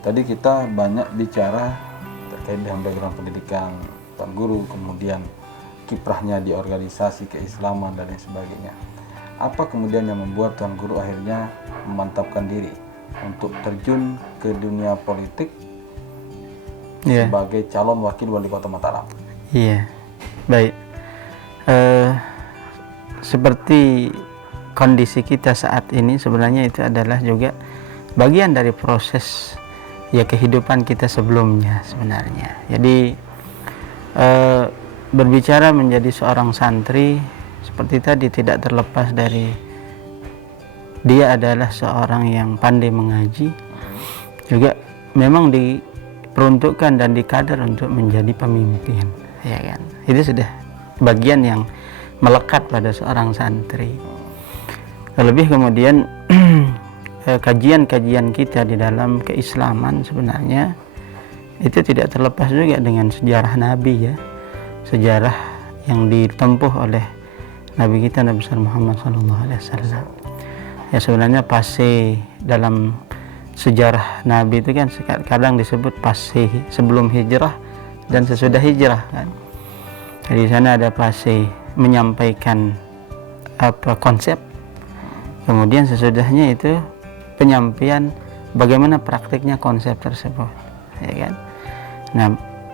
Tadi kita banyak bicara terkait dengan background pendidikan Tuan Guru, kemudian kiprahnya di organisasi keislaman dan lain sebagainya. Apa kemudian yang membuat Tuan Guru akhirnya memantapkan diri untuk terjun ke dunia politik sebagai calon wakil wali kota Mataram? Iya, baik. Seperti kondisi kita saat ini sebenarnya itu adalah juga bagian dari proses ya kehidupan kita sebelumnya sebenarnya. Jadi berbicara menjadi seorang santri seperti tadi tidak terlepas dari dia adalah seorang yang pandai mengaji, juga memang diperuntukkan dan dikader untuk menjadi pemimpin, ya kan? Itu sudah bagian yang melekat pada seorang santri. Terlebih kemudian kajian-kajian kita di dalam keislaman sebenarnya itu tidak terlepas juga dengan sejarah Nabi, ya, sejarah yang ditempuh oleh Nabi kita Nabi besar Muhammad SAW. Ya, sebenarnya fase dalam sejarah Nabi itu kan kadang disebut fase sebelum hijrah dan sesudah hijrah kan. Jadi di sana ada fase menyampaikan konsep, kemudian sesudahnya itu penyampaian bagaimana praktiknya konsep tersebut, ya kan. Nah,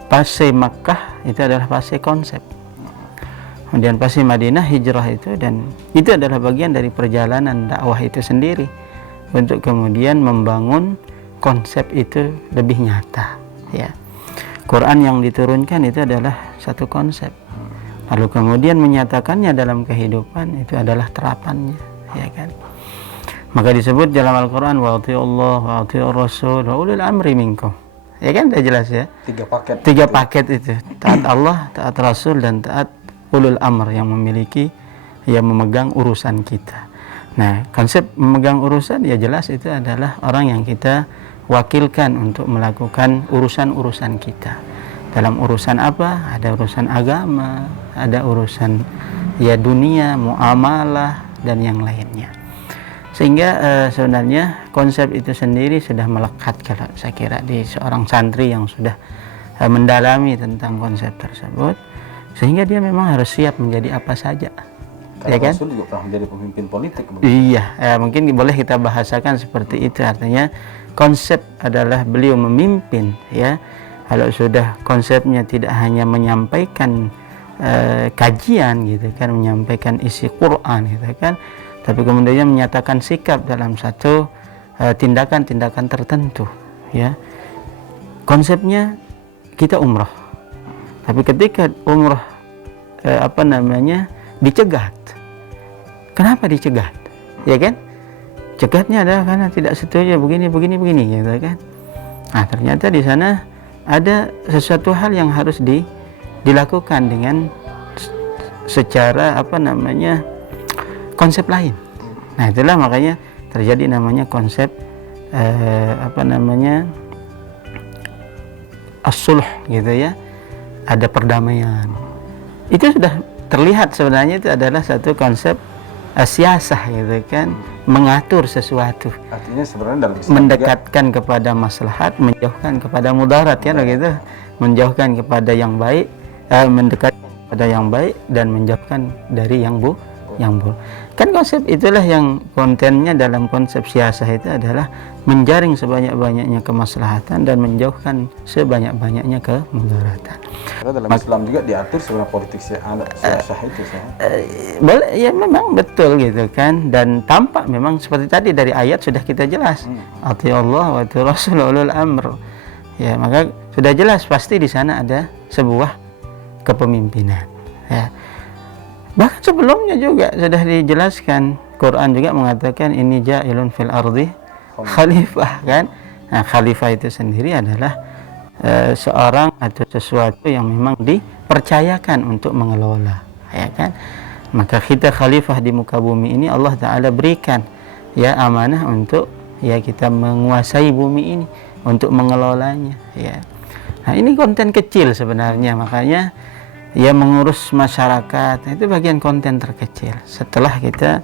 fase Makkah itu adalah fase konsep, kemudian fase Madinah hijrah itu, dan itu adalah bagian dari perjalanan dakwah itu sendiri untuk kemudian membangun konsep itu lebih nyata, ya. Quran yang diturunkan itu adalah satu konsep, lalu kemudian menyatakannya dalam kehidupan itu adalah terapannya, ya kan. Maka disebut dalam Al-Quran wa ati'ullah wa ati'ur rasul wa ulil amri minkum, ya kan, sudah jelas ya, tiga paket itu, taat Allah, taat Rasul, dan taat ulul amr yang memiliki, yang memegang urusan kita. Nah, konsep memegang urusan ya jelas itu adalah orang yang kita wakilkan untuk melakukan urusan-urusan kita. Dalam urusan apa? Ada urusan agama, ada urusan ya dunia, muamalah, dan yang lainnya. Sehingga sebenarnya konsep itu sendiri sudah melekat kalau saya kira di seorang santri yang sudah mendalami tentang konsep tersebut, sehingga dia memang harus siap menjadi apa saja. Karena ya kan? Rasul juga pernah menjadi pemimpin politik. Iya, mungkin boleh kita bahasakan seperti itu. Artinya konsep adalah beliau memimpin, ya. Kalau sudah konsepnya tidak hanya menyampaikan kajian gitu kan, menyampaikan isi Quran gitu kan, tapi kemudian menyatakan sikap dalam satu tindakan-tindakan tertentu, ya. Konsepnya kita umrah, tapi ketika umrah dicegat. Kenapa dicegat? Ya kan? Cegatnya adalah karena tidak setuju begini gitu kan. Nah, ternyata di sana ada sesuatu hal yang harus dilakukan dengan secara konsep lain. Nah, itulah makanya terjadi namanya konsep as-sulh gitu ya. Ada perdamaian. Itu sudah terlihat sebenarnya itu adalah satu konsep siasah gitu kan, mengatur sesuatu. Artinya sebenarnya dalam Islam mendekatkan juga kepada maslahat, menjauhkan kepada mudarat kan begitu. Menjauhkan kepada yang baik, mendekatkan kepada yang baik dan menjauhkan dari yang buruk. Kan konsep itulah yang kontennya dalam konsep siasah itu adalah menjaring sebanyak-banyaknya kemaslahatan dan menjauhkan sebanyak-banyaknya kemudaratan. Karena dalam Islam juga diatur sebenarnya politik siasah itu. Boleh, ya memang betul gitu kan, dan tampak memang seperti tadi dari ayat sudah kita jelas. Atiullah wa atiur rasul ulul amr. Ya, maka sudah jelas pasti di sana ada sebuah kepemimpinan, ya. Bahkan sebelumnya juga sudah dijelaskan, Quran juga mengatakan ini ja'ilun fil ardi khalifah kan. Nah, khalifah itu sendiri adalah seorang atau sesuatu yang memang dipercayakan untuk mengelola, ya kan. Maka kita khalifah di muka bumi ini Allah Ta'ala berikan ya amanah untuk ya kita menguasai bumi ini, untuk mengelolanya, ya. Nah, ini konten kecil sebenarnya, makanya ya mengurus masyarakat itu bagian konten terkecil. Setelah kita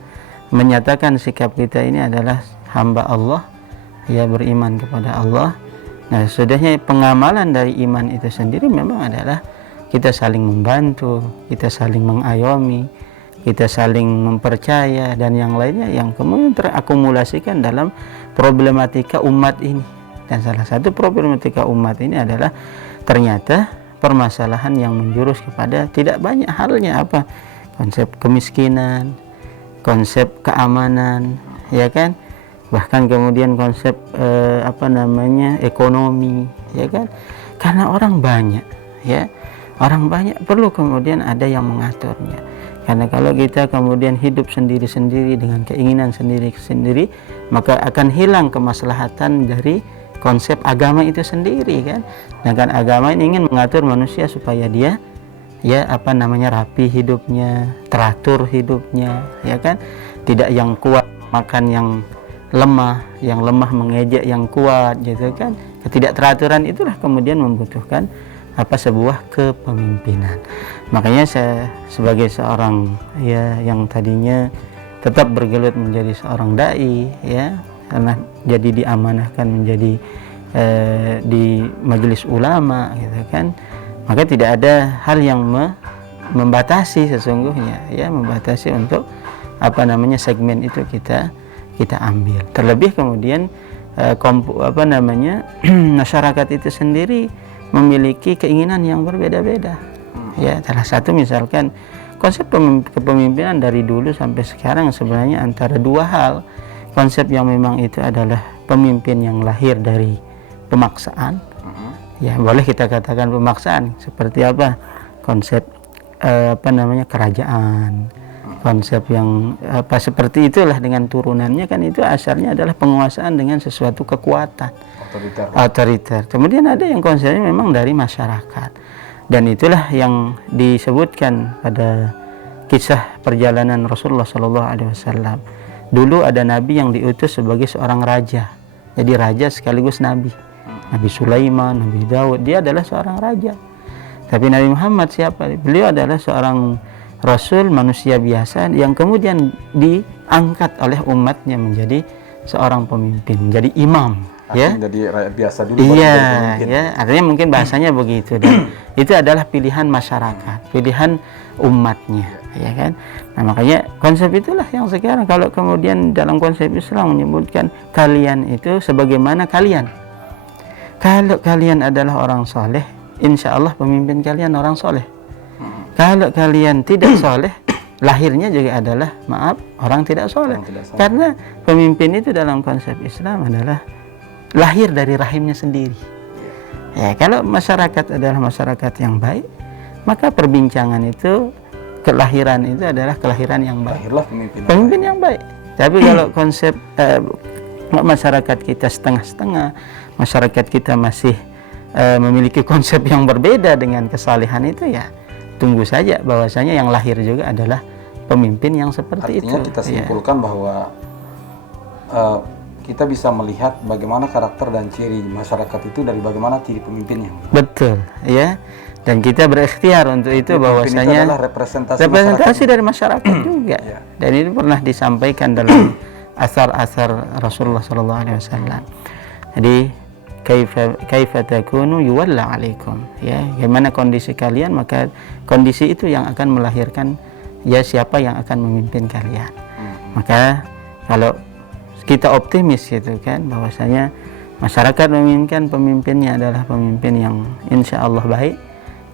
menyatakan sikap kita ini adalah hamba Allah, ya beriman kepada Allah, Nah, sudahnya pengamalan dari iman itu sendiri memang adalah kita saling membantu, kita saling mengayomi, kita saling mempercaya, dan yang lainnya yang kemudian terakumulasikan dalam problematika umat ini. Dan salah satu problematika umat ini adalah ternyata permasalahan yang menjurus kepada tidak banyak halnya, apa, konsep kemiskinan, konsep keamanan, ya kan, bahkan kemudian konsep ekonomi, ya kan, karena orang banyak, ya, orang banyak perlu kemudian ada yang mengaturnya. Karena kalau kita kemudian hidup sendiri-sendiri dengan keinginan sendiri-sendiri, maka akan hilang kemaslahatan dari konsep agama itu sendiri, kan. Sedangkan agama ini ingin mengatur manusia supaya dia rapi hidupnya, teratur hidupnya, ya kan, tidak yang kuat makan yang lemah mengejek yang kuat, gitu kan. Ketidakteraturan itulah kemudian membutuhkan sebuah kepemimpinan. Makanya saya sebagai seorang yang tadinya tetap bergelut menjadi seorang dai, ya, karena jadi diamanahkan menjadi di majelis ulama, gitu kan, maka tidak ada hal yang membatasi sesungguhnya, ya, membatasi untuk segmen itu kita ambil. Terlebih kemudian masyarakat itu sendiri memiliki keinginan yang berbeda-beda, ya. Salah satu misalkan konsep kepemimpinan dari dulu sampai sekarang sebenarnya antara dua hal. Konsep yang memang itu adalah pemimpin yang lahir dari pemaksaan, ya, boleh kita katakan pemaksaan, seperti apa konsep kerajaan, konsep yang seperti itulah dengan turunannya, kan, itu asalnya adalah penguasaan dengan sesuatu kekuatan otoriter. Kemudian ada yang konsepnya memang dari masyarakat, dan itulah yang disebutkan pada kisah perjalanan Rasulullah SAW. Dulu ada nabi yang diutus sebagai seorang raja, jadi raja sekaligus nabi. Nabi Sulaiman, Nabi Daud, dia adalah seorang raja. Tapi Nabi Muhammad siapa? Beliau adalah seorang rasul, manusia biasa yang kemudian diangkat oleh umatnya menjadi seorang pemimpin, menjadi imam, ya. Jadi rakyat biasa dulu. Iya, ya. Artinya mungkin bahasanya begitu, dan itu adalah pilihan masyarakat, pilihan umatnya, ya kan. Nah, makanya konsep itulah yang sekarang kalau kemudian dalam konsep Islam menyebutkan kalian itu sebagaimana kalian. Kalau kalian adalah orang soleh, insya Allah pemimpin kalian orang soleh. Kalau kalian tidak soleh, lahirnya juga adalah orang tidak soleh. Karena pemimpin itu dalam konsep Islam adalah lahir dari rahimnya sendiri. Ya, kalau masyarakat adalah masyarakat yang baik, maka perbincangan itu, kelahiran itu adalah kelahiran yang baik. Lahirlah pemimpin yang baik. Tapi kalau konsep masyarakat kita setengah-setengah, masyarakat kita masih memiliki konsep yang berbeda dengan kesalehan itu, ya, tunggu saja bahwasanya yang lahir juga adalah pemimpin yang seperti itu. Artinya kita simpulkan bahwa kita bisa melihat bagaimana karakter dan ciri masyarakat itu dari bagaimana ciri pemimpinnya. Betul, ya. Dan kita berikhtiar untuk itu, bahwasanya itu representasi dari masyarakat juga. Ya. Dan ini pernah disampaikan dalam asar-asar Rasulullah SAW. Jadi kaifa takunu yuwalla alaikum, ya, gimana kondisi kalian, maka kondisi itu yang akan melahirkan, ya, siapa yang akan memimpin kalian. Maka kalau kita optimis, gitu kan, bahwasanya masyarakat menginginkan pemimpinnya adalah pemimpin yang insya Allah baik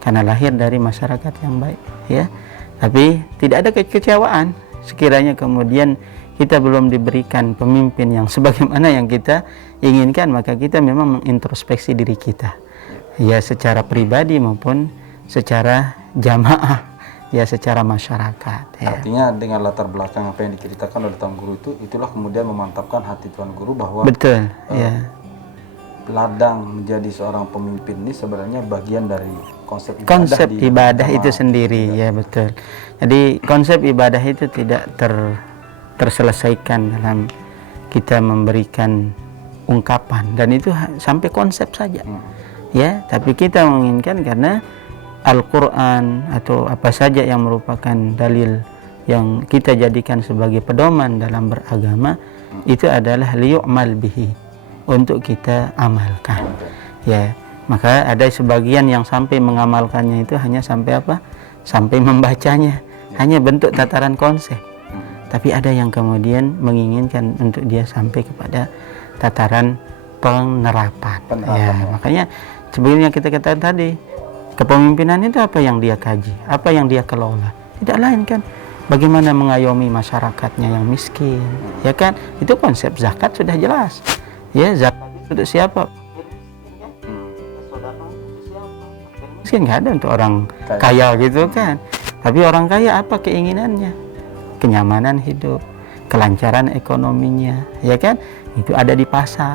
karena lahir dari masyarakat yang baik, ya. Tapi tidak ada kekecewaan sekiranya kemudian kita belum diberikan pemimpin yang sebagaimana yang kita inginkan, maka kita memang mengintrospeksi diri kita, ya, secara pribadi maupun secara jamaah, ya, secara masyarakat, ya. Artinya dengan latar belakang apa yang diceritakan oleh Tuan Guru itulah kemudian memantapkan hati Tuan Guru bahwa betul, ya, ladang menjadi seorang pemimpin ini sebenarnya bagian dari konsep ibadah itu sendiri, ya, betul. Jadi konsep ibadah itu tidak terselesaikan dalam kita memberikan ungkapan, dan itu sampai konsep saja, ya. Tapi kita menginginkan karena Al-Quran atau apa saja yang merupakan dalil yang kita jadikan sebagai pedoman dalam beragama, itu adalah liyu'mal bihi, untuk kita amalkan. Ya, maka ada sebagian yang sampai mengamalkannya itu hanya sampai apa? Sampai membacanya, hanya bentuk tataran konsep. Tapi ada yang kemudian menginginkan untuk dia sampai kepada tataran penerapan. Ya, makanya sebelumnya kita katakan tadi, kepemimpinan itu apa yang dia kaji, apa yang dia kelola. Tidak lain kan bagaimana mengayomi masyarakatnya yang miskin, ya kan? Itu konsep zakat sudah jelas. Ya, zakat untuk siapa? Miskin nggak ada untuk orang kaya gitu kan. Tapi orang kaya apa keinginannya? Kenyamanan hidup, kelancaran ekonominya, ya kan? Itu ada di pasar.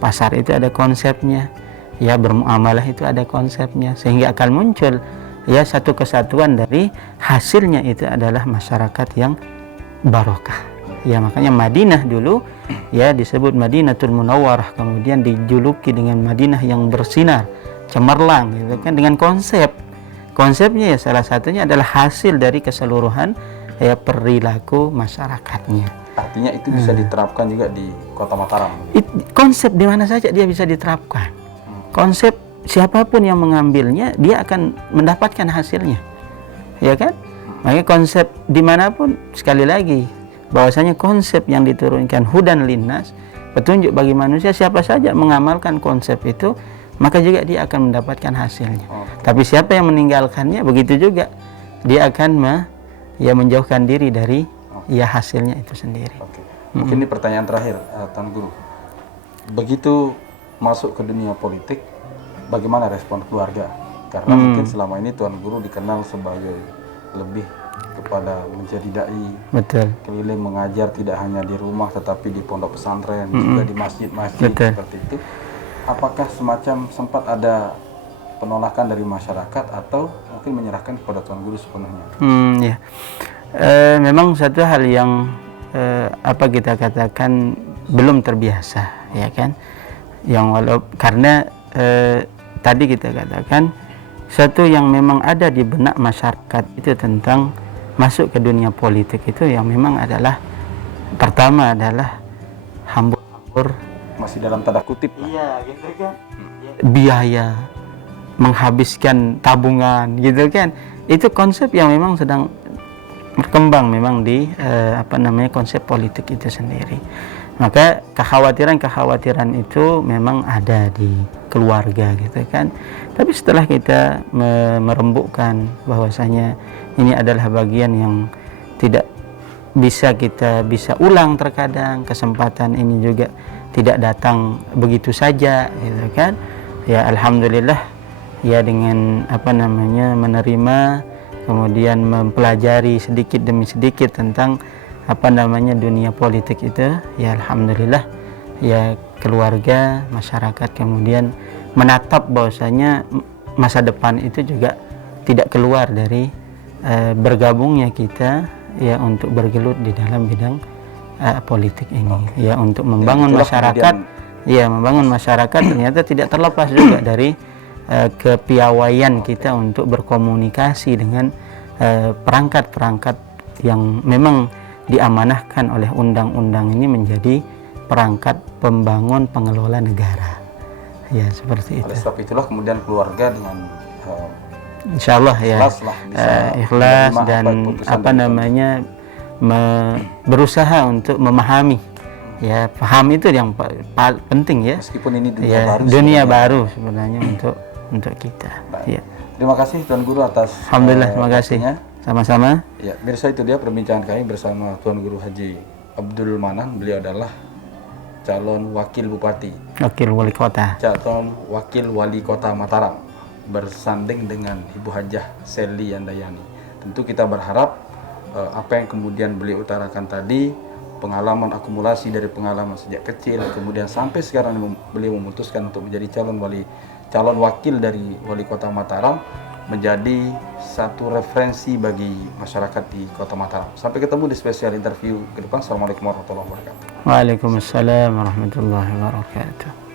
Pasar itu ada konsepnya. Ya, bermuamalah itu ada konsepnya, sehingga akan muncul ya satu kesatuan dari hasilnya itu adalah masyarakat yang barokah. Ya, makanya Madinah dulu ya disebut Madinatul Munawwarah, kemudian dijuluki dengan Madinah yang bersinar, cemerlang gitu kan, dengan konsepnya ya salah satunya adalah hasil dari keseluruhan ya perilaku masyarakatnya. Artinya itu bisa diterapkan juga di Kota Mataram. Konsep di mana saja dia bisa diterapkan. Konsep siapapun yang mengambilnya dia akan mendapatkan hasilnya, ya kan? Makanya konsep dimanapun, sekali lagi bahwasanya konsep yang diturunkan hudan linnas, petunjuk bagi manusia, siapa saja mengamalkan konsep itu maka juga dia akan mendapatkan hasilnya. Tapi siapa yang meninggalkannya, begitu juga dia akan menjauhkan diri dari ya hasilnya itu sendiri. Mungkin ini pertanyaan terakhir, Tuan Guru. Begitu masuk ke dunia politik, bagaimana respon keluarga? Karena mungkin selama ini Tuan Guru dikenal sebagai lebih kepada menjadi dai, keliling mengajar tidak hanya di rumah tetapi di pondok pesantren, juga di masjid-masjid seperti itu. Apakah semacam sempat ada penolakan dari masyarakat atau mungkin menyerahkan kepada Tuan Guru sepenuhnya? Ya. Memang satu hal yang apa kita katakan belum terbiasa, ya kan? Yang karena tadi kita katakan satu yang memang ada di benak masyarakat itu tentang masuk ke dunia politik itu yang memang adalah pertama adalah hambur-hambur, masih dalam tanda kutip. Iya, gitu kan. Biaya, menghabiskan tabungan, gitu kan. Itu konsep yang memang sedang berkembang memang di konsep politik itu sendiri. Maka kekhawatiran itu memang ada di keluarga gitu kan. Tapi setelah kita merembukkan bahwasanya ini adalah bagian yang tidak kita bisa ulang terkadang, kesempatan ini juga tidak datang begitu saja gitu kan. Ya alhamdulillah ya dengan menerima, kemudian mempelajari sedikit demi sedikit tentang dunia politik itu, ya alhamdulillah ya keluarga, masyarakat kemudian menatap bahwasanya masa depan itu juga tidak keluar dari bergabungnya kita ya untuk bergelut di dalam bidang politik ini, ya untuk membangun masyarakat, membangun masyarakat ternyata tidak terlepas juga dari kepiawaian kita untuk berkomunikasi dengan perangkat-perangkat yang memang diamanahkan oleh undang-undang ini menjadi perangkat pembangun pengelola negara. Ya seperti itu. Oleh sebab itulah kemudian keluarga dengan insya Allah ya ikhlas dan berusaha untuk memahami. Ya paham itu yang penting ya. Meskipun ini dunia baru sebenarnya untuk kita. Ya. Terima kasih Tuan Guru atas alhamdulillah, terima kasih. Sama-sama. Ya, mirsa itu dia perbincangan kami bersama Tuan Guru Haji Abdul Manan. Beliau adalah calon wakil bupati, wakil wali kota, calon wakil wali kota Mataram, bersanding dengan Ibu Hajah Seli Yandayani. Tentu kita berharap apa yang kemudian beliau utarakan tadi, pengalaman akumulasi dari pengalaman sejak kecil, kemudian sampai sekarang beliau memutuskan untuk menjadi calon wakil dari wali kota Mataram, menjadi satu referensi bagi masyarakat di Kota Mataram. Sampai ketemu di spesial interview ke depan. Assalamualaikum warahmatullahi wabarakatuh. Waalaikumsalam warahmatullahi wabarakatuh.